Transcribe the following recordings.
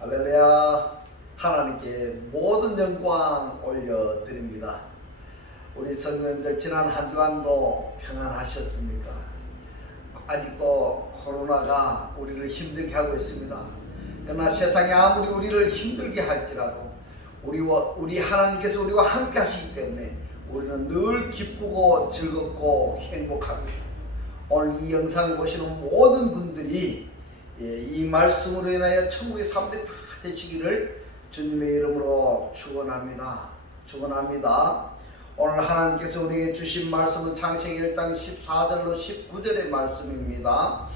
할렐루야. 하나님께 모든 영광 올려드립니다. 우리 성도님들 지난 한 주간도 평안하셨습니까? 아직도 코로나가 우리를 힘들게 하고 있습니다. 그러나 세상이 아무리 우리를 힘들게 할지라도 우리 하나님께서 우리와 함께 하시기 때문에 우리는 늘 기쁘고 즐겁고 행복합니다. 오늘 이 영상을 보시는 모든 분들이 이 말씀으로 인하여 천국의 사람들이 다 되시기를 주님의 이름으로 축원합니다. 오늘 하나님께서 우리에게 주신 말씀은 창세기 1장 14절로 19절의 말씀입니다.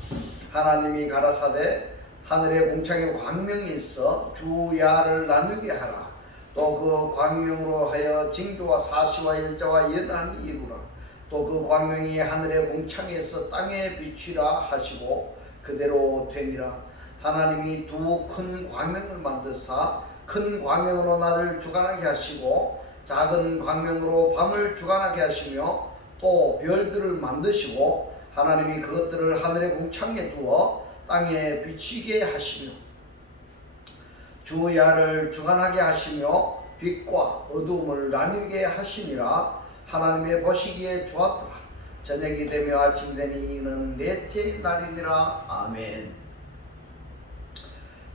하나님이 가라사대 하늘의 공창에 광명이 있어 주야를 나누게 하라. 또 그 광명으로 하여 징조와 사시와 일자와 연한이 이루라. 또 그 광명이 하늘의 공창에서 땅에 비추라 하시고 그대로 되니라. 하나님이 두 큰 광명을 만드사 큰 광명으로 낮을 주관하게 하시고 작은 광명으로 밤을 주관하게 하시며 또 별들을 만드시고 하나님이 그것들을 하늘의 공창에 두어 땅에 비치게 하시며 주야를 주관하게 하시며 빛과 어두움을 나뉘게 하시니라. 하나님의 보시기에 좋았더라. 저녁이 되며 아침 되니 이는 넷째 날이니라. 아멘.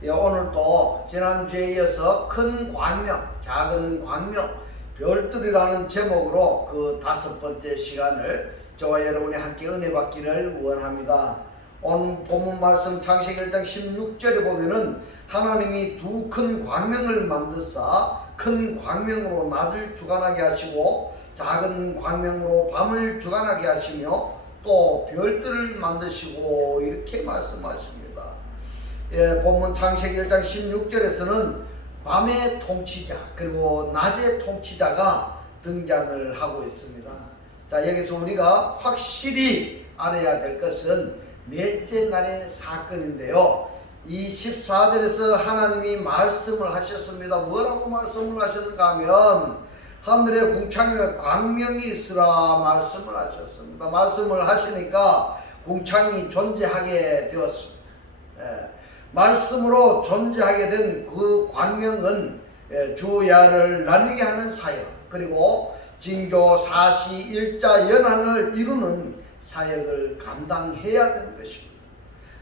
오늘도 지난주에 이어서 큰 광명, 작은 광명, 별들이라는 제목으로 그 5번째 시간을 저와 여러분이 함께 은혜 받기를 원합니다. 오늘 본문 말씀 창세기 1장 16절에 보면은 하나님이 두 큰 광명을 만드사 큰 광명으로 낮을 주관하게 하시고 작은 광명으로 밤을 주관하게 하시며 또 별들을 만드시고 이렇게 말씀하십니다. 본문 창세기 1장 16절에서는 밤의 통치자 그리고 낮의 통치자가 등장을 하고 있습니다. 자, 여기서 우리가 확실히 알아야 될 것은 넷째 날의 사건인데요. 이 14절에서 하나님이 말씀을 하셨습니다. 뭐라고 말씀을 하셨는가 하면 하늘의 공창에 광명이 있으라 말씀을 하셨습니다. 말씀을 하시니까 공창이 존재하게 되었습니다. 말씀으로 존재하게 된 그 광명은 주야를 나뉘게 하는 사역 그리고 징조 사시 일자 연한을 이루는 사역을 감당해야 되는 것입니다.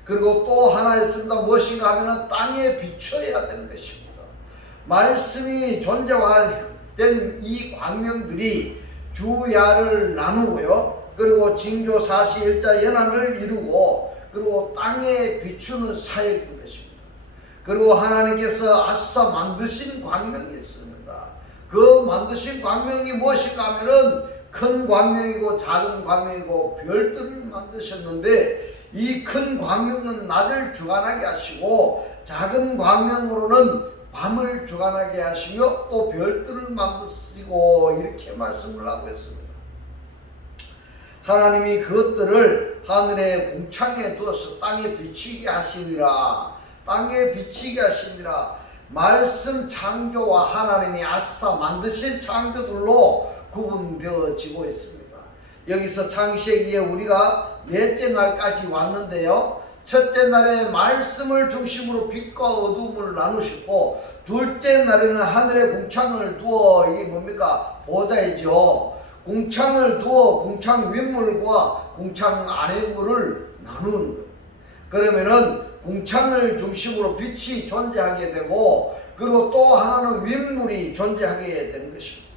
그리고 또 하나 있습니다. 무엇인가 하면 땅에 비춰야 되는 것입니다. 말씀이 존재화된 이 광명들이 주야를 나누고요. 그리고 징조 사시 일자 연한을 이루고 그리고 땅에 비추는 사역인 것입니다. 그리고 하나님께서 아싸 만드신 광명이 있습니다. 그 만드신 광명이 무엇인가 하면은 큰 광명이고 작은 광명이고 별들을 만드셨는데 이 큰 광명은 낮을 주관하게 하시고 작은 광명으로는 밤을 주관하게 하시며 또 별들을 만드시고 이렇게 말씀을 하고 있습니다. 하나님이 그것들을 하늘의 공창에 두어서 땅에 비치게 하시니라. 땅에 비치게 하시니라. 말씀 창조와 하나님이 아싸 만드신 창조들로 구분되어지고 있습니다. 여기서 창세기에 우리가 넷째 날까지 왔는데요. 첫째 날에 말씀을 중심으로 빛과 어두움을 나누셨고 둘째 날에는 하늘의 공창을 두어 이게 뭡니까? 보좌이죠. 공창을 두어 공창 윗물과 공창 아랫물을 나누는 것. 그러면은 공창을 중심으로 빛이 존재하게 되고 그리고 또 하나는 윗물이 존재하게 되는 것입니다.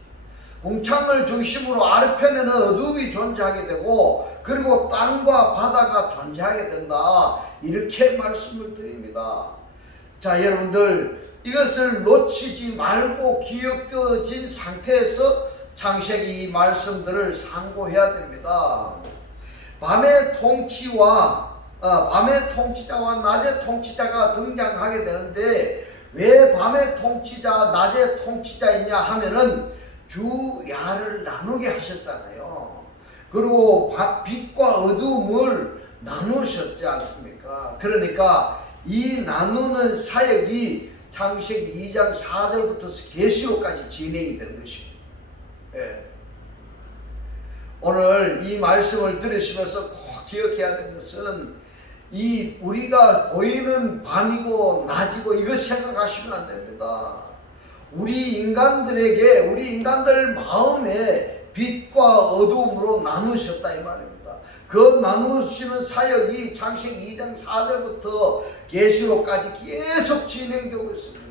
공창을 중심으로 아래편에는 어둠이 존재하게 되고 그리고 땅과 바다가 존재하게 된다. 이렇게 말씀을 드립니다. 자, 여러분들 이것을 놓치지 말고 기억되어진 상태에서 창세기 말씀들을 상고해야 됩니다. 밤의 통치자와 낮의 통치자가 등장하게 되는데 왜 밤의 통치자, 낮의 통치자이냐 하면은 주야를 나누게 하셨잖아요. 그리고 빛과 어두움을 나누셨지 않습니까? 그러니까 이 나누는 사역이 창세기 2장 4절부터 계시록까지 진행이 되는 것입니다. 오늘 이 말씀을 들으시면서 꼭 기억해야 되는 것은 이 우리가 보이는 밤이고 낮이고 이거 생각하시면 안 됩니다. 우리 인간들 마음에 빛과 어두움으로 나누셨다 이 말입니다. 그 나누시는 사역이 창세기 2장 4절부터 계시록까지 계속 진행되고 있습니다.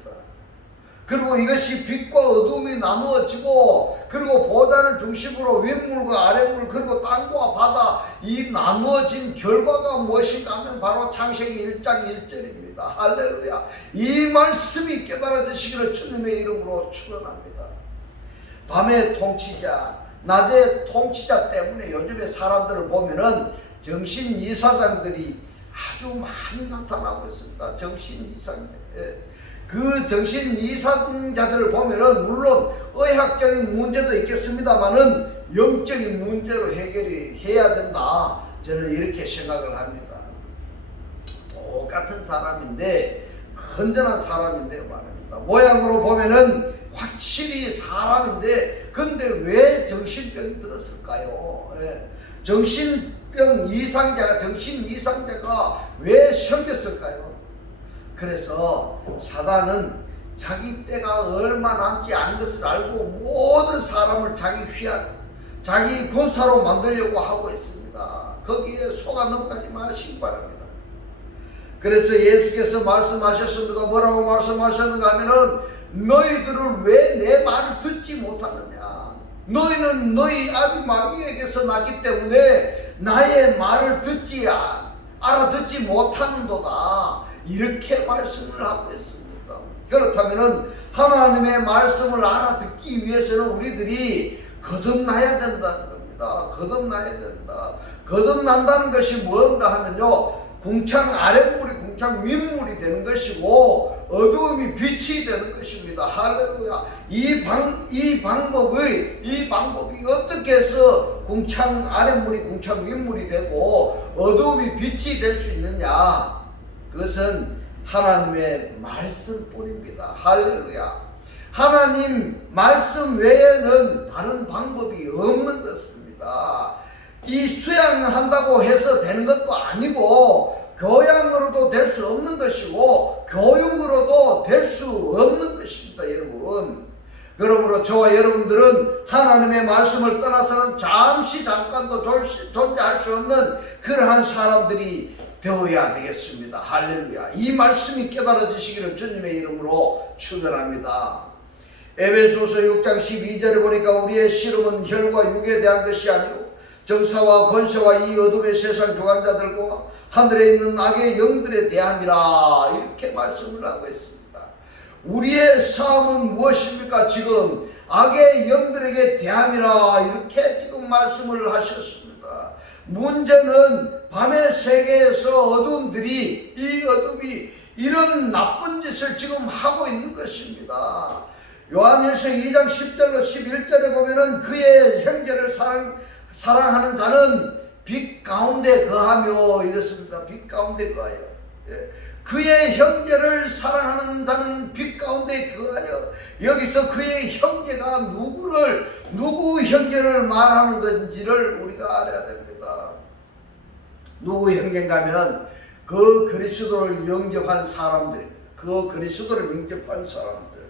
그리고 이것이 빛과 어둠이 나누어지고, 그리고 보좌를 중심으로 윗물과 아랫물, 그리고 땅과 바다, 이 나누어진 결과가 무엇인가 하면 바로 창세기 1장 1절입니다. 할렐루야. 이 말씀이 깨달아지시기를 주님의 이름으로 축원합니다. 밤의 통치자, 낮의 통치자 때문에 요즘에 사람들을 보면은 정신이사장들이 아주 많이 나타나고 있습니다. 정신이사장. 그 정신이상자들을 보면은 물론 의학적인 문제도 있겠습니다만은 영적인 문제로 해결이 해야 된다. 저는 이렇게 생각을 합니다. 똑같은 사람인데, 건전한 사람인데 말입니다. 모양으로 보면은 확실히 사람인데, 근데 왜 정신병이 들었을까요? 정신병 이상자가 왜 생겼을까요? 그래서 사단은 자기 때가 얼마 남지 않은 것을 알고 모든 사람을 자기 군사로 만들려고 하고 있습니다. 거기에 속아 넘어가지 마시기 바랍니다. 그래서 예수께서 말씀하셨습니다. 뭐라고 말씀하셨는가 하면은, 너희들을 왜 내 말을 듣지 못하느냐. 너희는 너희 아비 마리에게서 났기 때문에 나의 말을 알아듣지 못하는도다. 이렇게 말씀을 하고 있습니다. 그렇다면은 하나님의 말씀을 알아듣기 위해서는 우리들이 거듭나야 된다는 겁니다. 거듭나야 된다. 거듭난다는 것이 뭔가 하면요, 궁창 아랫물이 궁창 윗물이 되는 것이고, 어두움이 빛이 되는 것입니다. 할렐루야. 이 방법이 어떻게 해서 궁창 아랫물이 궁창 윗물이 되고 어두움이 빛이 될 수 있느냐? 그것은 하나님의 말씀뿐입니다. 할렐루야. 하나님 말씀 외에는 다른 방법이 없는 것입니다. 이 수양한다고 해서 되는 것도 아니고, 교양으로도 될 수 없는 것이고, 교육으로도 될 수 없는 것입니다, 여러분. 그러므로 저와 여러분들은 하나님의 말씀을 떠나서는 잠깐도 존재할 수 없는 그러한 사람들이 되어야 되겠습니다. 할렐루야. 이 말씀이 깨달아지시기를 주님의 이름으로 축원합니다. 에베소서 6장 12절에 보니까, 우리의 씨름은 혈과 육에 대한 것이 아니오 정사와 권세와 이 어둠의 세상 주관자들과 하늘에 있는 악의 영들에 대함이라. 이렇게 말씀을 하고 있습니다. 우리의 싸움은 무엇입니까? 지금 악의 영들에게 대함이라. 이렇게 지금 말씀을 하셨습니다. 문제는 밤의 세계에서 어둠이 이런 나쁜 짓을 지금 하고 있는 것입니다. 요한일서 2장 10절로 11절에 보면은, 그의 형제를 사랑하는 자는 빛 가운데 거하며 이랬습니다. 빛 가운데 거하여. 그의 형제를 사랑하는 자는 빛 가운데 거하여. 여기서 그의 형제가 누구 형제를 말하는 건지를 우리가 알아야 됩니다. 누구 형제인가 하면 그 그리스도를 영접한 사람들입니다. 그 그리스도를 영접한 사람들.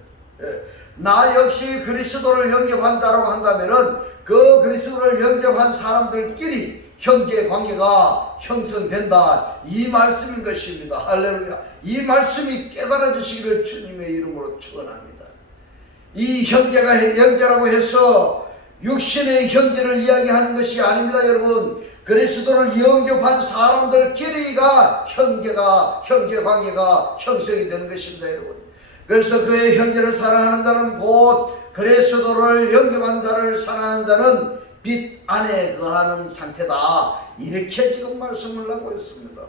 나 역시 그리스도를 영접한 자라고 한다면은, 그 그리스도를 영접한 사람들끼리 형제 관계가 형성된다. 이 말씀인 것입니다. 할렐루야. 이 말씀이 깨달아지시기를 주님의 이름으로 축원합니다. 이 형제라고 해서 육신의 형제를 이야기하는 것이 아닙니다, 여러분. 그리스도를 영접한 사람들끼리가 형제 관계가 형성이 되는 것입니다, 여러분. 그래서 그의 형제를 사랑하는 자는 곧 그리스도를 영접한 자를 사랑하는 자는 빛 안에 거하는 상태다. 이렇게 지금 말씀을 하고 있습니다.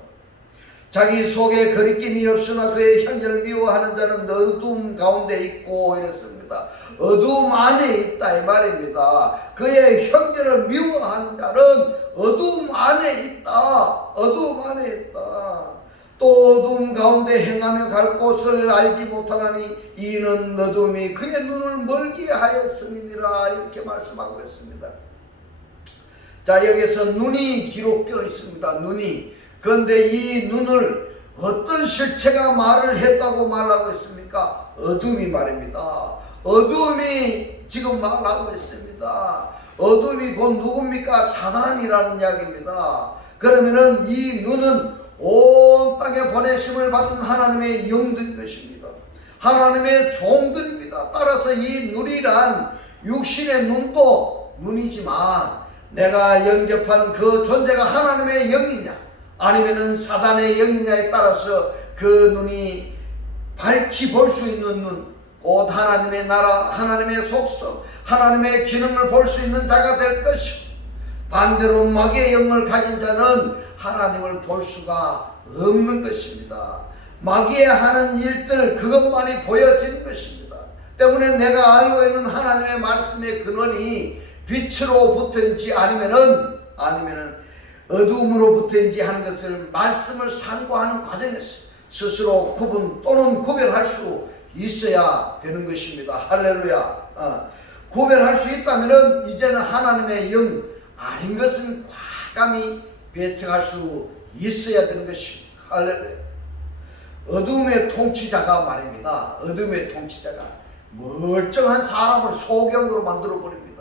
자기 속에 거리낌이 없으나 그의 형제를 미워하는 자는 어둠 가운데 있고 이랬습니다. 어둠 안에 있다 이 말입니다. 그의 형제를 미워하는 자는 어둠 안에 있다. 어둠 안에 있다. 또 어둠 가운데 행하며 갈 곳을 알지 못하나니 이는 어둠이 그의 눈을 멀게 하였음이니라. 이렇게 말씀하고 있습니다. 자, 여기서 눈이 기록되어 있습니다. 그런데 이 눈을 어떤 실체가 말을 했다고 말하고 있습니까? 어둠이 말입니다. 어둠이 지금 말하고 있습니다. 어둠이 곧 누굽니까? 사단이라는 이야기입니다. 그러면은 이 눈은 온 땅에 보내심을 받은 하나님의 영들인 것입니다. 하나님의 종들입니다. 따라서 이 눈이란 육신의 눈도 눈이지만 내가 영접한 그 존재가 하나님의 영이냐 아니면은 사단의 영이냐에 따라서 그 눈이 밝히 볼 수 있는 눈, 곧 하나님의 나라, 하나님의 속성, 하나님의 기능을 볼 수 있는 자가 될 것이고, 반대로 마귀의 영을 가진 자는 하나님을 볼 수가 없는 것입니다. 마귀의 하는 일들 그것만이 보여지는 것입니다. 때문에 내가 알고 있는 하나님의 말씀의 근원이 빛으로부터인지 아니면은 어둠으로부터인지 하는 것을 말씀을 상고하는 과정에서 스스로 구분 또는 구별할 수 있어야 되는 것입니다. 할렐루야. 구별할 수 있다면은 이제는 하나님의 영 아닌 것은 과감히 배척할 수 있어야 되는 것입니다. 할렐루야. 어둠의 통치자가 말입니다. 어둠의 통치자가 멀쩡한 사람을 소경으로 만들어 버립니다.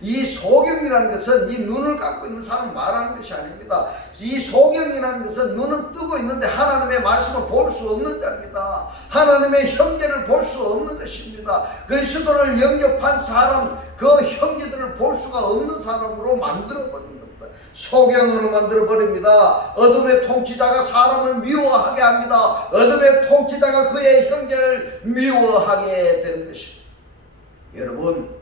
이 소경이라는 것은 이 눈을 갖고 있는 사람을 말하는 것이 아닙니다. 이 소경이라는 것은 눈은 뜨고 있는데 하나님의 말씀을 볼 수 없는 자입니다. 하나님의 형제를 볼 수 없는 것입니다. 그리스도를 영접한 사람, 그 형제들을 볼 수가 없는 사람으로 만들어 버립니다. 소경으로 만들어 버립니다. 어둠의 통치자가 사람을 미워하게 합니다. 어둠의 통치자가 그의 형제를 미워하게 되는 것입니다. 여러분,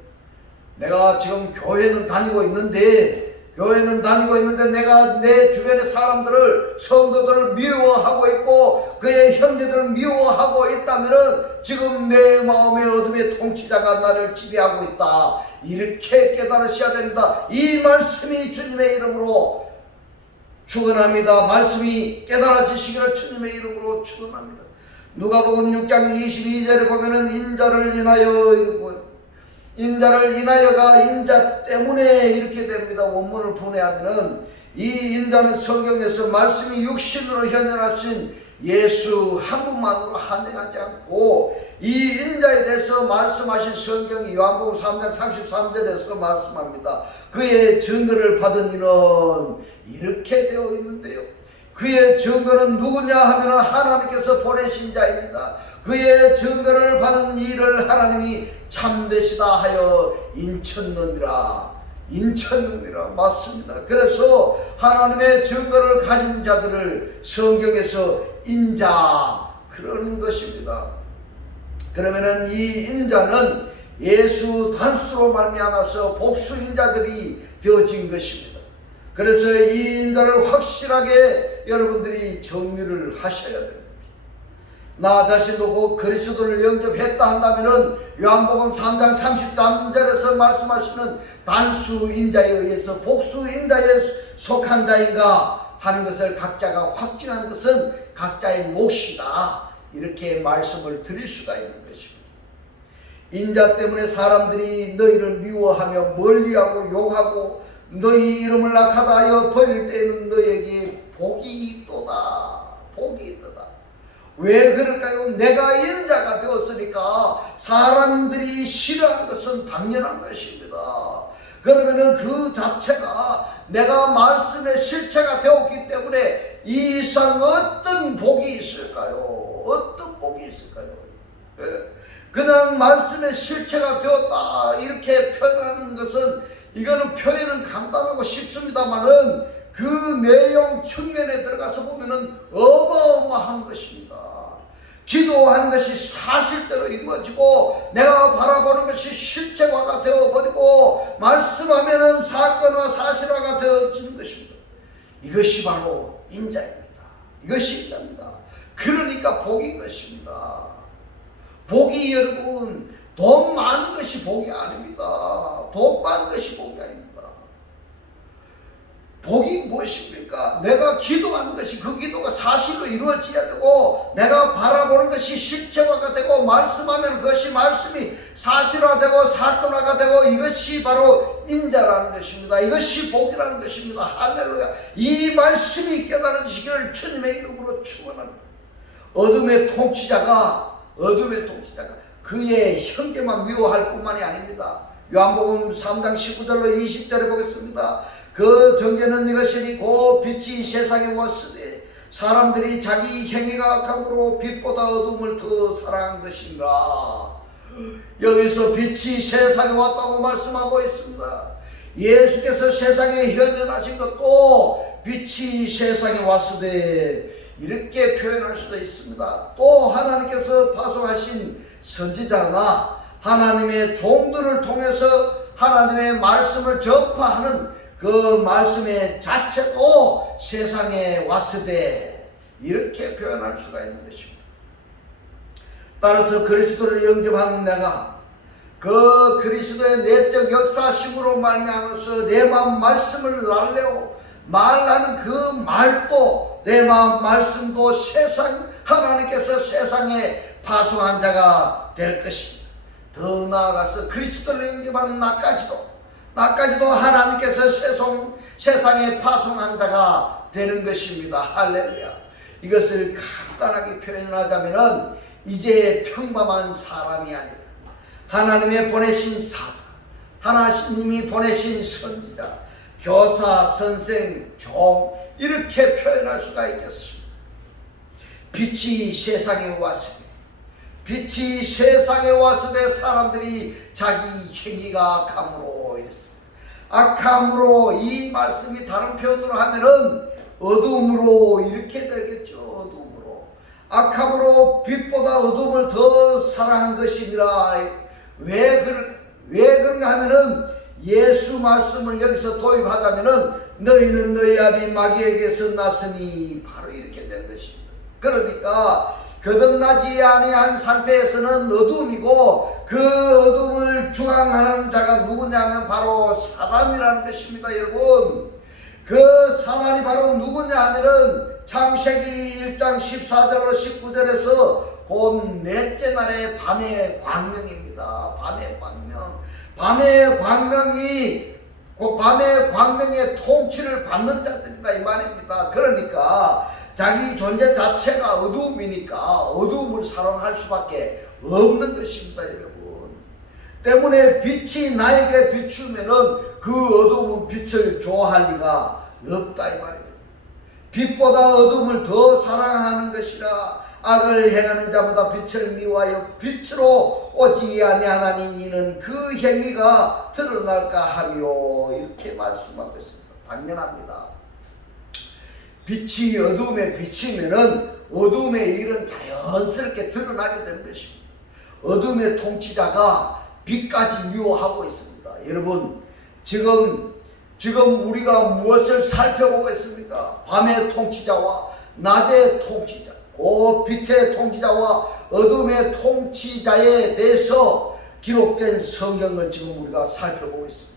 내가 지금 교회는 다니고 있는데 내가 내 주변의 사람들을, 성도들을 미워하고 있고 그의 형제들을 미워하고 있다면은 지금 내 마음의 어둠의 통치자가 나를 지배하고 있다, 이렇게 깨달으셔야 됩니다. 이 말씀이 주님의 이름으로 축원합니다. 말씀이 깨달아지시기를 주님의 이름으로 축원합니다. 누가복음 6장 22절에 보면은 인자를 인하여 이르고, 인자를 인하여가 인자 때문에 이렇게 됩니다. 원문을 분해하면은 이 인자는 성경에서 말씀이 육신으로 현현하신 예수 한 분만으로 한정하지 않고 이 인자에 대해서 말씀하신 성경이 요한복음 3장 33절에서 말씀합니다. 그의 증거를 받은 이는 이렇게 되어 있는데요. 그의 증거는 누구냐 하면 하나님께서 보내신 자입니다. 그의 증거를 받은 이를 하나님이 참되시다 하여 인쳤느니라. 맞습니다. 그래서 하나님의 증거를 가진 자들을 성경에서 인자 그러는 것입니다. 그러면은 이 인자는 예수 단수로 말미암아서 복수 인자들이 되어진 것입니다. 그래서 이 인자를 확실하게 여러분들이 정리를 하셔야 됩니다. 나 자신도 그 그리스도를 영접했다 한다면은 요한복음 3장 33절에서 말씀하시는 단수 인자에 의해서 복수 인자에 속한 자인가 하는 것을 각자가 확증한 것은 각자의 몫이다, 이렇게 말씀을 드릴 수가 있는 것입니다. 인자 때문에 사람들이 너희를 미워하며 멀리하고 욕하고 너희 이름을 악하다 하여 버릴 때에는 너희에게 복이 있도다. 복이 있도다. 왜 그럴까요? 내가 인자가 되었으니까 사람들이 싫어하는 것은 당연한 것입니다. 그러면은 그 자체가 내가 말씀의 실체가 되었기 때문에 이 이상 어떤 복이 있을까요? 어떤 복이 있을까요? 그냥 말씀의 실체가 되었다 이렇게 표현하는 것은, 이거는 표현은 간단하고 쉽습니다만은 그 내용 측면에 들어가서 보면은 어마어마한 것입니다. 기도하는 것이 사실대로 이루어지고 내가 바라보는 것이 실체화가 되어버리고 말씀하면은 사건과 사실화가 되어지는 것입니다. 이것이 바로 인자입니다. 이것이 인자입니다. 그러니까 복인 것입니다. 복이 여러분 돈 많은 것이 복이 아닙니다. 돈 많은 것이 복이 아닙니다. 복이 무엇입니까? 내가 기도하는 것이 그 기도가 사실로 이루어져야 되고, 내가 바라보는 것이 실체화가 되고, 말씀하면 그것이 말씀이 사실화되고 사건화가 되고, 이것이 바로 인자라는 것입니다. 이것이 복이라는 것입니다. 할렐루야. 이 말씀이 깨달아지시기를 주님의 이름으로 축원합니다. 어둠의 통치자가 그의 형제만 미워할 뿐만이 아닙니다. 요한복음 3장 19절로 20절에 보겠습니다. 그 정죄는 이것이니 곧 빛이 세상에 왔으되 사람들이 자기 행위가 악함으로 빛보다 어둠을 더 사랑한 것인가. 여기서 빛이 세상에 왔다고 말씀하고 있습니다. 예수께서 세상에 현존하신 것도 빛이 세상에 왔으되 이렇게 표현할 수도 있습니다. 또 하나님께서 파송하신 선지자나 하나님의 종들을 통해서 하나님의 말씀을 전파하는 그 말씀의 자체도 세상에 왔으되 이렇게 표현할 수가 있는 것입니다. 따라서 그리스도를 영접한 내가 그 그리스도의 내적 역사식으로 말미암아서 내 마음 말씀을 날래오 말하는 그 말도 내 마음 말씀도 하나님께서 세상에 파송한 자가 될 것입니다. 더 나아가서 그리스도를 영접한 나까지도 하나님께서 세상에 파송한 자가 되는 것입니다. 할렐루야. 이것을 간단하게 표현하자면 이제 평범한 사람이 아니라 하나님의 보내신 사자, 하나님이 보내신 선지자, 교사, 선생, 종 이렇게 표현할 수가 있겠습니다. 빛이 세상에 왔을 때 사람들이 자기 행위가 악함으로 이랬습니다. 악함으로 이 말씀이 다른 표현으로 하면은 어둠으로 이렇게 되겠죠. 어둠으로. 악함으로 빛보다 어둠을 더 사랑한 것이니라. 왜 그런가 하면은 예수 말씀을 여기서 도입하자면은 너희는 너희 아비 마귀에게서 났으니 바로 이렇게 된 것입니다. 그러니까 거듭나지 아니한 상태에서는 어둠이고 그 어둠을 주관하는 자가 누구냐면 바로 사단이라는 것입니다. 여러분, 그 사단이 바로 누구냐 하면은 창세기 1장 14절로 19절에서 곧 넷째 날의 밤의 광명입니다. 밤의 광명의 통치를 받는 자들이다 이 말입니다. 그러니까 자기 존재 자체가 어두움이니까 어두움을 사랑할 수밖에 없는 것입니다. 여러분, 때문에 빛이 나에게 비추면은 그 어두움은 빛을 좋아할 리가 없다 이 말입니다. 빛보다 어두움을 더 사랑하는 것이라. 악을 행하는 자보다 빛을 미워하여 빛으로 오지 아니하나니 이는 그 행위가 드러날까 하며 이렇게 말씀하고 있습니다. 당연합니다. 빛이 어두움에 비치면은 어두움의 일은 자연스럽게 드러나게 되는 것입니다. 어둠의 통치자가 빛까지 미워하고 있습니다. 여러분, 지금 우리가 무엇을 살펴보고 있습니까? 밤의 통치자와 낮의 통치자, 그 빛의 통치자와 어둠의 통치자에 대해서 기록된 성경을 지금 우리가 살펴보고 있습니다.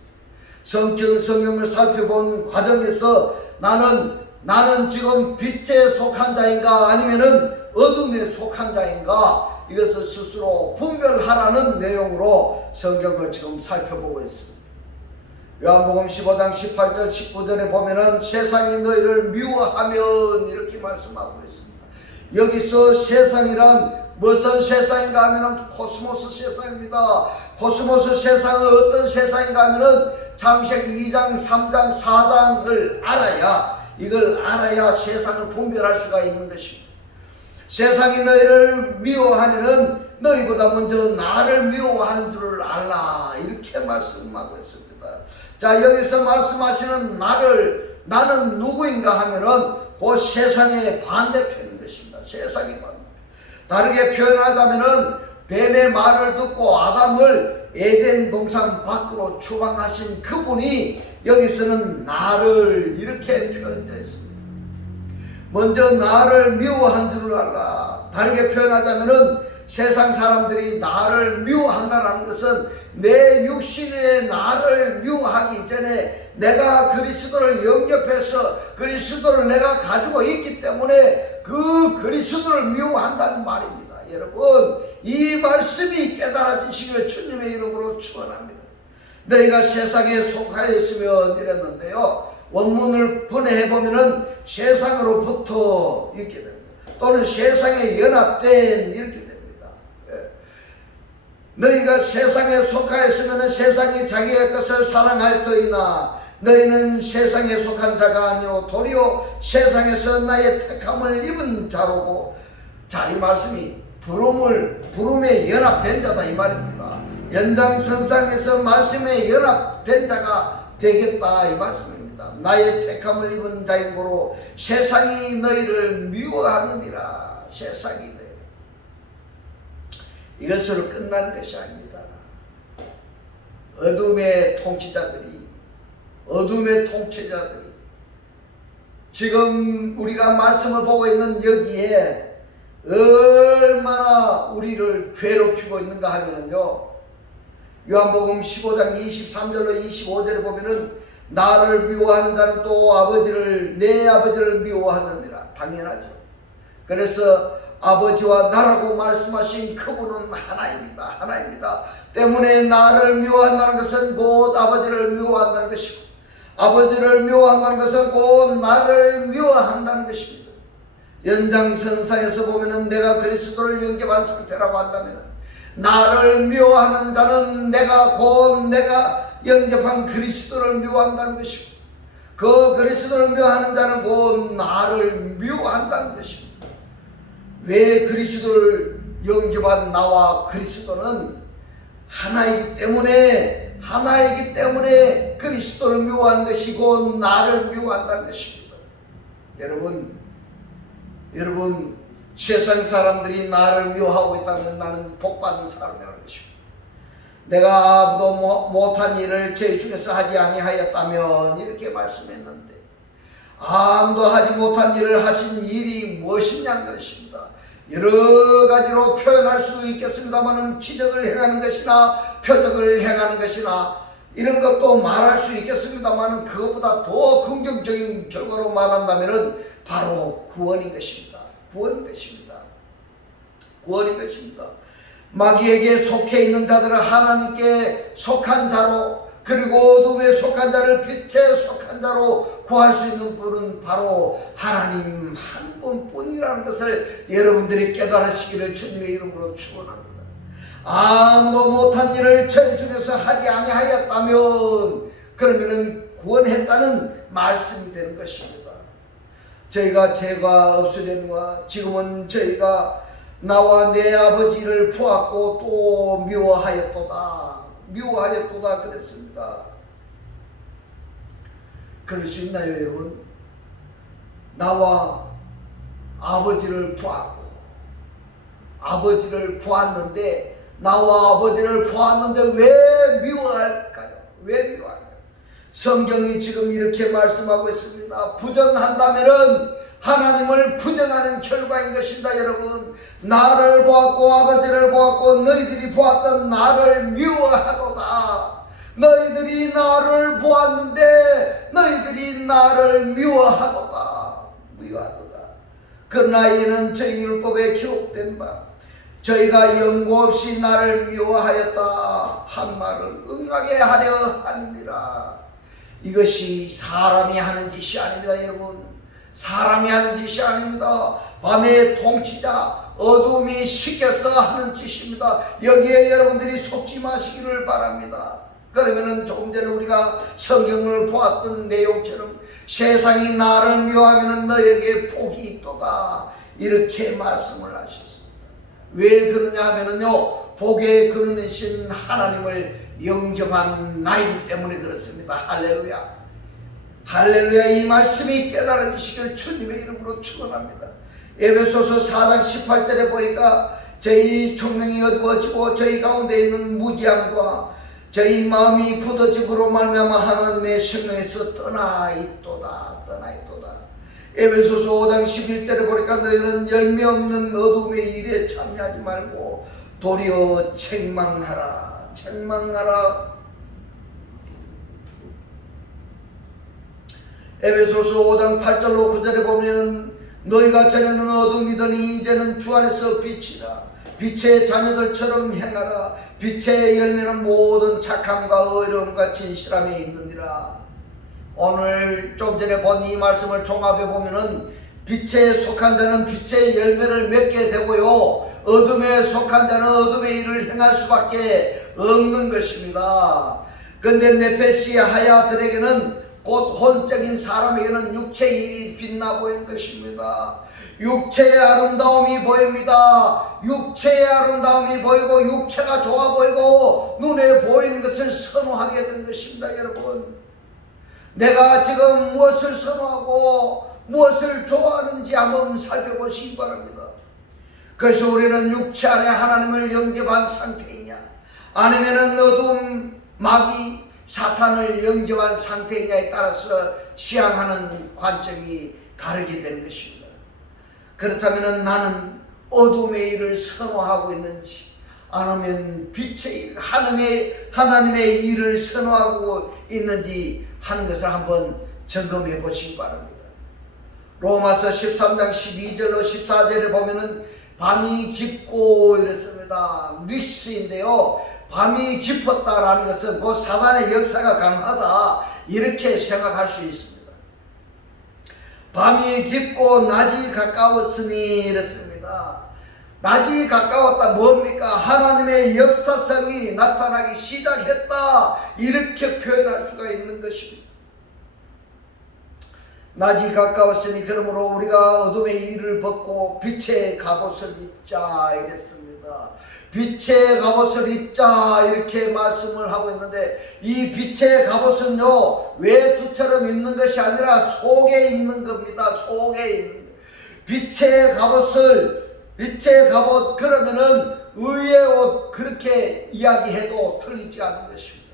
성경을 살펴본 과정에서 나는 지금 빛에 속한 자인가 아니면은 어둠에 속한 자인가, 이것을 스스로 분별하라는 내용으로 성경을 지금 살펴보고 있습니다. 요한복음 15장 18절 19절에 보면은 세상이 너희를 미워하면 이렇게 말씀하고 있습니다. 여기서 세상이란 무슨 세상인가 하면은 코스모스 세상입니다. 코스모스 세상은 어떤 세상인가 하면은 창세기 2장 3장 4장을 이걸 알아야 세상을 분별할 수가 있는 것입니다. 세상이 너희를 미워하면은 너희보다 먼저 나를 미워한 줄을 알라, 이렇게 말씀하고 있습니다. 자, 여기서 말씀하시는 나는 누구인가 하면은 그 세상의 반대편인 것입니다. 세상의 반대편. 다르게 표현하자면은 뱀의 말을 듣고 아담을 에덴 동산 밖으로 추방하신 그분이 여기서는 나를 이렇게 표현되어 있습니다. 먼저 나를 미워한 줄을 알라. 다르게 표현하자면은 세상 사람들이 나를 미워한다는 것은 내 육신의 나를 미워하기 전에 내가 그리스도를 영접해서 그리스도를 내가 가지고 있기 때문에 그 그리스도를 미워한다는 말입니다. 여러분, 이 말씀이 깨달아지시기를 주님의 이름으로 축원합니다. 너희가 세상에 속하여 있으면 이랬는데요, 원문을 번외해 보면은 세상으로부터 이렇게 됩니다. 또는 세상에 연합된 이렇게 됩니다. 너희가 세상에 속하여 있으면 세상이 자기의 것을 사랑할 터이나 너희는 세상에 속한 자가 아니요 도리어 세상에서 나의 택함을 입은 자로고. 자, 이 말씀이 부름에 연합된 자다 이 말입니다. 연장선상에서 말씀에 연합된 자가 되겠다 이 말씀입니다. 나의 택함을 입은 자인 고로 세상이 너희를 미워하느니라. 세상이 너희를. 이것으로 끝나는 것이 아닙니다. 어둠의 통치자들이 지금 우리가 말씀을 보고 있는 여기에 얼마나 우리를 괴롭히고 있는가 하면은요, 요한복음 15장 23절로 25절에 보면은 나를 미워하는 자는 또 내 아버지를 미워하느니라. 당연하죠. 그래서 아버지와 나라고 말씀하신 그분은 하나입니다. 때문에 나를 미워한다는 것은 곧 아버지를 미워한다는 것이고, 아버지를 미워한다는 것은 곧 나를 미워한다는 것입니다. 연장선상에서 보면은 내가 그리스도를 영접한 상태라고 한다면은 나를 미워하는 자는 내가 영접한 그리스도를 미워한다는 것이고, 그 그리스도를 미워하는 자는 곧 나를 미워한다는 것입니다. 왜 그리스도를 영접한 나와 그리스도는 하나이기 때문에 그리스도를 미워한 것이고 나를 미워한다는 것입니다. 여러분, 세상 사람들이 나를 미워하고 있다면 나는 복받은 사람이라는 것입니다. 내가 아무도 못한 일을 저희 중에서 하지 아니하였다면 이렇게 말씀했는데, 아무도 하지 못한 일을 하신 일이 무엇이냐는 것입니다. 여러 가지로 표현할 수 있겠습니다만은 기적을 행하는 것이나 표적을 행하는 것이나 이런 것도 말할 수 있겠습니다만은 그것보다 더 긍정적인 결과로 말한다면은 바로 구원인 것입니다. 구원인 것입니다. 마귀에게 속해 있는 자들은 하나님께 속한 자로, 그리고 어둠에 속한 자를 빛에 속한 자로 구할 수 있는 분은 바로 하나님 한 분뿐이라는 것을 여러분들이 깨달으시기를 주님의 이름으로 축원합니다. 아무도 못한 일을 저희 중에서 하지 아니하였다면 그러면은 구원했다는 말씀이 되는 것입니다. 저희가 죄가 없으려니와 지금은 저희가 나와 내 아버지를 보았고 또 미워하였도다 그랬습니다. 그럴 수 있나요, 여러분? 나와 아버지를 보았는데 나와 아버지를 보았는데 왜 미워할까요? 성경이 지금 이렇게 말씀하고 있습니다. 부정한다면은 하나님을 부정하는 결과인 것입니다. 여러분, 나를 보았고 아버지를 보았고 너희들이 보았던 나를 미워하도다. 너희들이 나를 보았는데 너희들이 나를 미워하도다. 그러나 이는 저희 율법에 기록된 바 저희가 연고 없이 나를 미워하였다 한 말을 응하게 하려 함이니라. 이것이 사람이 하는 짓이 아닙니다. 여러분, 사람이 하는 짓이 아닙니다. 밤의 통치자 어둠이 시켜서 하는 짓입니다. 여기에 여러분들이 속지 마시기를 바랍니다. 그러면은 조금 전에 우리가 성경을 보았던 내용처럼 세상이 나를 미워하면 너에게 복이 있도다 이렇게 말씀을 하셨습니다. 왜 그러냐 하면은요, 복의 근원이신 하나님을 영접한 나이기 때문에 그렇습니다. 할렐루야. 이 말씀이 깨달아지시길 주님의 이름으로 축원합니다. 에베소서 4장 18절에 보니까 저희 총명이 어두워지고 저희 가운데 있는 무지함과 저희 마음이 굳어짐으로 말미암아 하나님의 생명에서 떠나 있도다. 에베소서 5장 11절에 보니까 너희는 열매 없는 어둠의 일에 참여하지 말고 도리어 책망하라. 에베소서 5장 8절로 9절에 보면 너희가 전에는 어둠이더니 이제는 주 안에서 빛이라. 빛의 자녀들처럼 행하라. 빛의 열매는 모든 착함과 의로움과 진실함에 있느니라. 오늘 좀 전에 본 이 말씀을 종합해 보면은 빛에 속한 자는 빛의 열매를 맺게 되고요, 어둠에 속한 자는 어둠의 일을 행할 수밖에 없는 것입니다. 근데 네페시 하야들에게는 곧 혼적인 사람에게는 육체의 일이 빛나 보인 것입니다. 육체의 아름다움이 보입니다. 육체의 아름다움이 보이고 육체가 좋아 보이고 눈에 보이는 것을 선호하게 된 것입니다. 여러분, 내가 지금 무엇을 선호하고 무엇을 좋아하는지 한번 살펴보시기 바랍니다. 그래서 우리는 육체 안에 하나님을 영접한 상태이냐, 아니면은 어두운 마귀 사탄을 영접한 상태이냐에 따라서 취향하는 관점이 다르게 되는 것입니다. 그렇다면 나는 어둠의 일을 선호하고 있는지, 아니면 빛의 일, 하나님의 일을 선호하고 있는지 하는 것을 한번 점검해 보시기 바랍니다. 로마서 13장 12절로 14절에 보면은 밤이 깊고 이랬습니다. 닉스인데요, 밤이 깊었다라는 것은 그 사단의 역사가 강하다, 이렇게 생각할 수 있습니다. 밤이 깊고 낮이 가까웠으니 이랬습니다. 낮이 가까웠다 뭡니까? 하나님의 역사성이 나타나기 시작했다, 이렇게 표현할 수가 있는 것입니다. 낮이 가까웠으니 그러므로 우리가 어둠의 일을 벗고 빛의 갑옷을 입자 이랬습니다. 빛의 갑옷을 입자 이렇게 말씀을 하고 있는데, 이 빛의 갑옷은요, 외투처럼 입는 것이 아니라 속에 입는 겁니다. 속에 입는 것. 빛의 갑옷 그러면은 의의 옷, 그렇게 이야기해도 틀리지 않은 것입니다.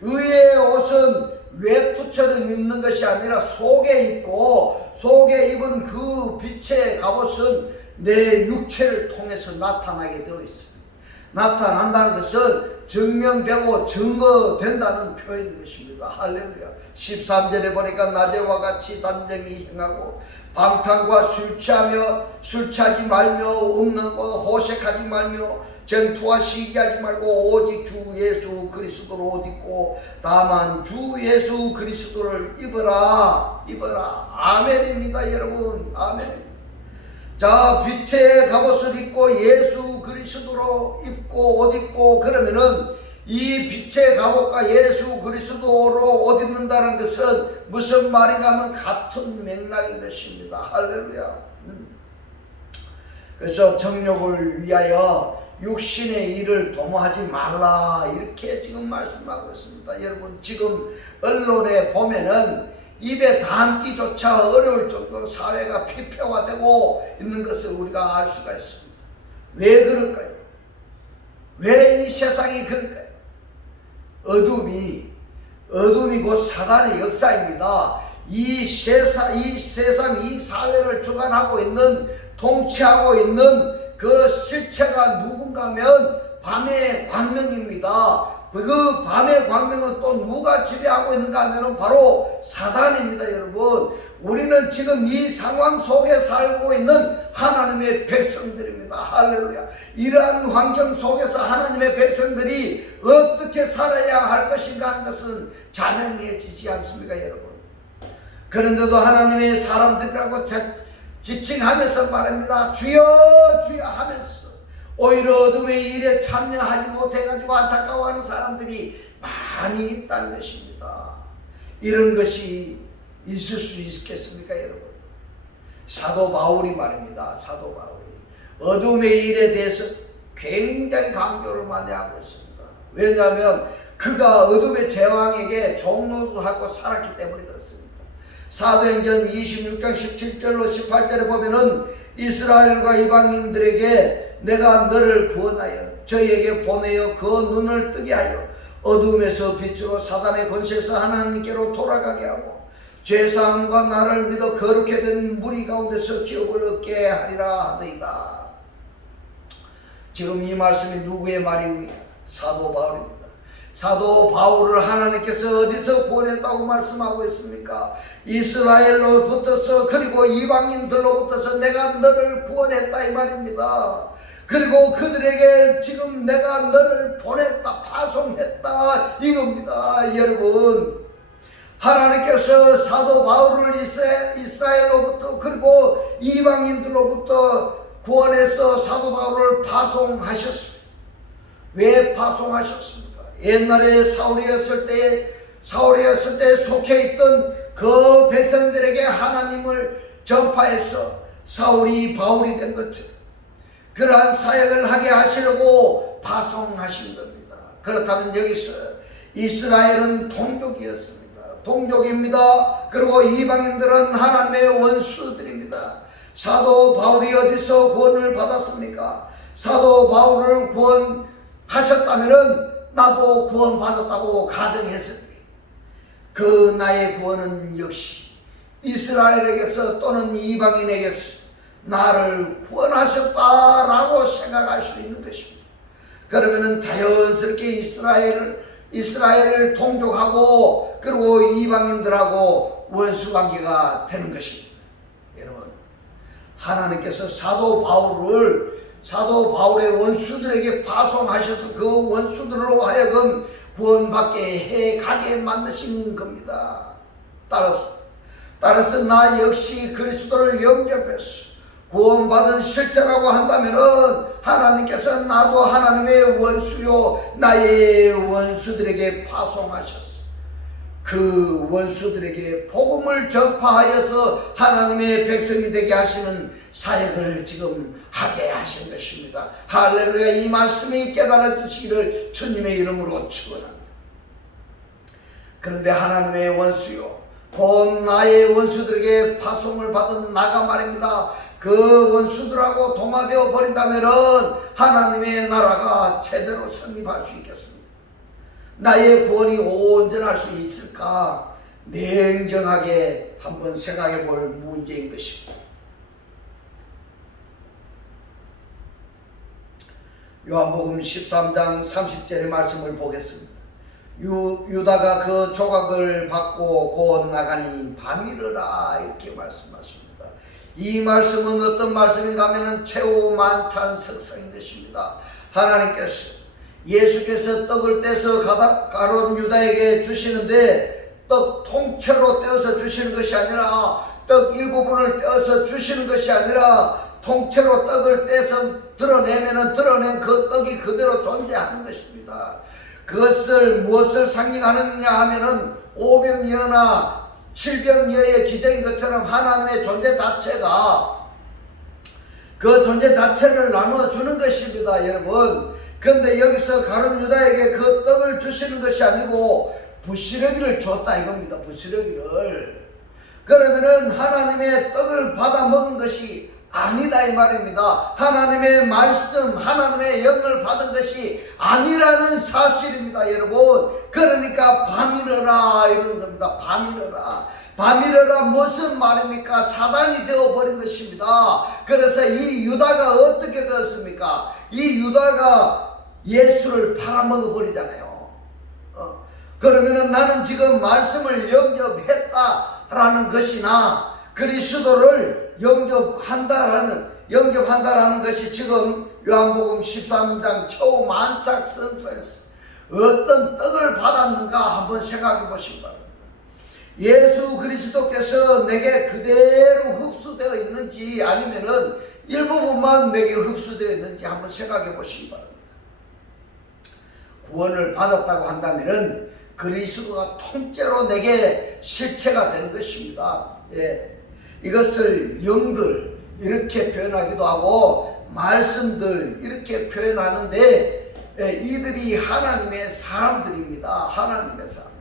의의 옷은 외투처럼 입는 것이 아니라 속에 입고, 속에 입은 그 빛의 갑옷은 내 육체를 통해서 나타나게 되어 있습니다. 나타난다는 것은 증명되고 증거된다는 표현인 것입니다. 할렐루야. 13절에 보니까 낮에와 같이 단정히 행하고 방탕과 술 취하지 말며 없는 거 호색하지 말며 전투와 시기하지 말고 오직 주 예수 그리스도를 옷 입고 다만 주 예수 그리스도를 입어라. 아멘입니다. 여러분, 아멘. 자, 빛의 갑옷을 입고 예수 그리스도로 입고 옷 입고, 그러면은 이 빛의 갑옷과 예수 그리스도로 옷 입는다는 것은 무슨 말인가 하면 같은 맥락인 것입니다. 할렐루야. 그래서 정욕을 위하여 육신의 일을 도모하지 말라, 이렇게 지금 말씀하고 있습니다. 여러분, 지금 언론에 보면은 입에 담기조차 어려울 정도로 사회가 피폐화되고 있는 것을 우리가 알 수가 있습니다. 왜 그럴까요? 왜 이 세상이 그럴까요? 어둠이 곧 사단의 역사입니다. 이 세상, 이 사회를 주관하고 있는, 통치하고 있는 그 실체가 누군가 하면 밤의 광명입니다. 그 밤의 광명은 또 누가 지배하고 있는가 하면 바로 사단입니다. 여러분, 우리는 지금 이 상황 속에 살고 있는 하나님의 백성들입니다. 할렐루야. 이러한 환경 속에서 하나님의 백성들이 어떻게 살아야 할 것인가 하는 것은 자명해지지 않습니까, 여러분? 그런데도 하나님의 사람들이라고 지칭하면서 말합니다. 주여 주여 하면서 오히려 어둠의 일에 참여하지 못해가지고 안타까워하는 사람들이 많이 있다는 것입니다. 이런 것이 있을 수 있겠습니까, 여러분? 사도 바울이 말입니다. 사도 바울이 어둠의 일에 대해서 굉장히 강조를 많이 하고 있습니다. 왜냐하면 그가 어둠의 제왕에게 종노릇하고 살았기 때문에 그렇습니다. 사도행전 26장 17절로 18절에 보면은 이스라엘과 이방인들에게 내가 너를 구원하여 저희에게 보내어 그 눈을 뜨게 하여 어둠에서 빛으로 사단의 권세에서 하나님께로 돌아가게 하고 죄사함과 나를 믿어 거룩해 된 무리 가운데서 기업을 얻게 하리라 하더이다. 지금 이 말씀이 누구의 말입니까? 사도 바울입니다. 사도 바울을 하나님께서 어디서 구원했다고 말씀하고 있습니까? 이스라엘로부터서 그리고 이방인들로부터서 내가 너를 구원했다 이 말입니다. 그리고 그들에게 지금 내가 너를 보냈다, 파송했다 이겁니다. 여러분, 하나님께서 사도 바울을 이스라엘로부터 그리고 이방인들로부터 구원해서 사도 바울을 파송하셨습니다. 왜 파송하셨습니까? 옛날에 사울이었을 때 속해 있던 그 백성들에게 하나님을 전파해서 사울이 바울이 된 것처럼 그러한 사역을 하게 하시려고 파송하신 겁니다. 그렇다면 여기서 이스라엘은 동족이었습니다. 동족입니다. 그리고 이방인들은 하나님의 원수들입니다. 사도 바울이 어디서 구원을 받았습니까? 사도 바울을 구원하셨다면 나도 구원받았다고 가정했을 때 그 나의 구원은 역시 이스라엘에게서 또는 이방인에게서 나를 구원하셨다라고 생각할 수 있는 것입니다. 그러면은 자연스럽게 이스라엘을 동족하고 그리고 이방인들하고 원수 관계가 되는 것입니다. 여러분, 하나님께서 사도 바울의 원수들에게 파송하셔서 그 원수들로 하여금 구원받게 해 가게 만드신 겁니다. 따라서 나 역시 그리스도를 영접해서 구원받은 실체라고 한다면은 하나님께서 나도 하나님의 원수요 나의 원수들에게 파송하셨어. 그 원수들에게 복음을 전파하여서 하나님의 백성이 되게 하시는 사역을 지금 하게 하신 것입니다. 할렐루야. 이 말씀이 깨달아지시기를 주님의 이름으로 축원합니다. 그런데 하나님의 원수요 곧 나의 원수들에게 파송을 받은 나가 말입니다. 그 원수들하고 동화되어 버린다면은 하나님의 나라가 제대로 성립할 수 있겠습니다. 나의 구원이 온전할 수 있을까? 냉정하게 한번 생각해 볼 문제인 것입니다. 요한복음 13장 30절의 말씀을 보겠습니다. 유다가 그 조각을 받고 곧 나가니 밤이르라 이렇게 말씀하십니다. 이 말씀은 어떤 말씀인가 하면 최후 만찬 석상인 것입니다. 하나님께서 예수께서 떡을 떼서 가룟 유다에게 주시는데 떡 통째로 떼어서 주시는 것이 아니라 떡 일부분을 떼어서 주시는 것이 아니라 통째로 떡을 떼서 드러내면은 드러낸 그 떡이 그대로 존재하는 것입니다. 그것을 무엇을 상징하느냐 하면은 오병이어나 칠병이어의 기적인 것처럼 하나님의 존재 자체가 그 존재 자체를 나눠주는 것입니다. 여러분, 그런데 여기서 가룟 유다에게 그 떡을 주시는 것이 아니고 부스러기를 줬다 이겁니다. 부스러기를. 그러면은 하나님의 떡을 받아 먹은 것이 아니다 이 말입니다. 하나님의 말씀, 하나님의 영을 받은 것이 아니라는 사실입니다. 여러분, 그러니까 밤이러라 이러는 겁니다. 밤이러라 무슨 말입니까? 사단이 되어버린 것입니다. 그래서 이 유다가 어떻게 되었습니까? 이 유다가 예수를 팔아먹어 버리잖아요. 그러면은 나는 지금 말씀을 영접했다라는 것이나 그리스도를 영접한다라는 것이 지금 요한복음 13장 처음 만찬 석상에서 어떤 떡을 받았는가 한번 생각해 보시기 바랍니다. 예수 그리스도께서 내게 그대로 흡수되어 있는지 아니면은 일부분만 내게 흡수되어 있는지 한번 생각해 보시기 바랍니다. 구원을 받았다고 한다면은 그리스도가 통째로 내게 실체가 되는 것입니다. 이것을 영들 이렇게 표현하기도 하고 말씀들 이렇게 표현하는데 이들이 하나님의 사람들입니다. 하나님의 사람들.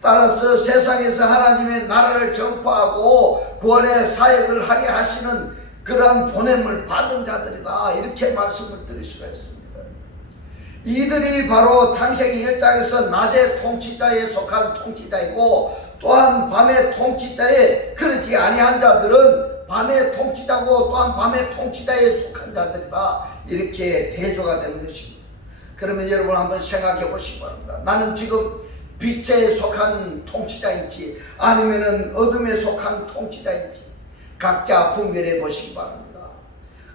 따라서 세상에서 하나님의 나라를 전파하고 구원의 사역을 하게 하시는 그러한 보냄을 받은 자들이다. 이렇게 말씀을 드릴 수가 있습니다. 이들이 바로 창세기 1장에서 낮의 통치자에 속한 통치자이고 또한 밤의 통치자에 그렇지 아니한 자들은 밤의 통치자고 또한 밤의 통치자에 속한 자들이다. 이렇게 대조가 되는 것입니다. 그러면 여러분 한번 생각해 보시기 바랍니다. 나는 지금 빛에 속한 통치자인지 아니면은 어둠에 속한 통치자인지 각자 분별해 보시기 바랍니다.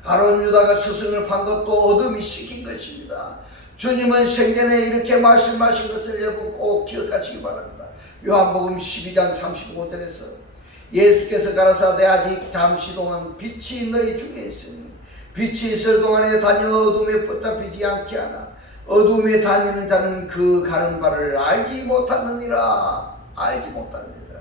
가룟 유다가 스승을 판 것도 어둠이 시킨 것입니다. 주님은 생전에 이렇게 말씀하신 것을 여러분 꼭 기억하시기 바랍니다. 요한복음 12장 35절에서 예수께서 가라사대 아직 잠시 동안 빛이 너희 중에 있으니 빛이 있을 동안에 다녀 어둠에 붙잡히지 않게 하나 어둠에 다니는 자는 그 가는 바를 알지 못하느니라. 알지 못하느니라.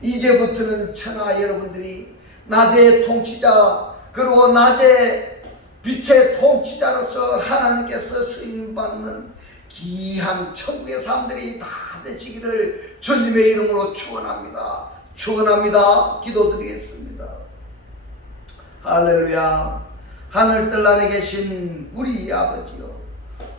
이제부터는 천하 여러분들이 낮의 통치자 그리고 낮의 빛의 통치자로서 하나님께서 쓰임받는 귀한 천국의 사람들이 다 되시기를 주님의 이름으로 축원합니다. 축원합니다. 기도드리겠습니다. 할렐루야. 하늘뜰 안에 계신 우리 아버지요,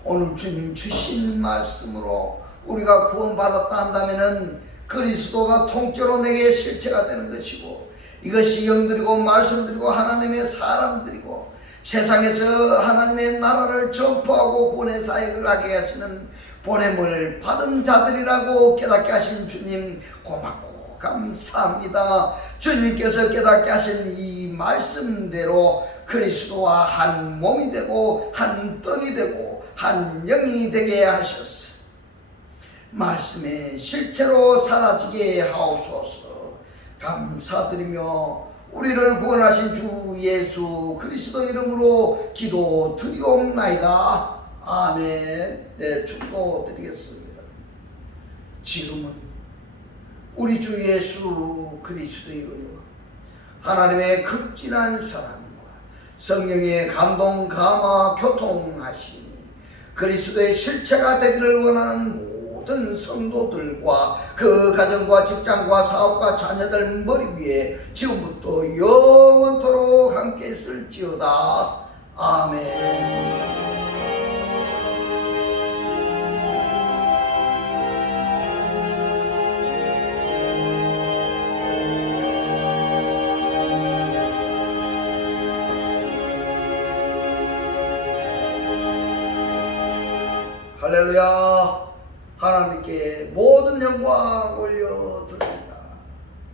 오늘 주님 주신 말씀으로 우리가 구원받았다 한다면은 그리스도가 통째로 내게 실체가 되는 것이고 이것이 영들이고 말씀들이고 하나님의 사람들이고 세상에서 하나님의 나라를 전포하고 구원의 사역을 하게 하시는 보냄을 받은 자들이라고 깨닫게 하신 주님 고맙고 감사합니다. 주님께서 깨닫게 하신 이 말씀대로 그리스도와 한 몸이 되고 한 떡이 되고 한 영이 되게 하셨어. 말씀의 실체로 사라지게 하옵소서. 감사드리며 우리를 구원하신 주 예수 그리스도 이름으로 기도 드리옵나이다. 아멘. 네, 축도드리겠습니다. 지금은 우리 주 예수 그리스도의 은혜와 하나님의 극진한 사랑과 성령의 감동 감화 교통하심이 그리스도의 실체가 되기를 원하는 모든 성도들과 그 가정과 직장과 사업과 자녀들 머리 위에 지금부터 영원토록 함께 있을지어다. 아멘. 할렐루야. 하나님께 모든 영광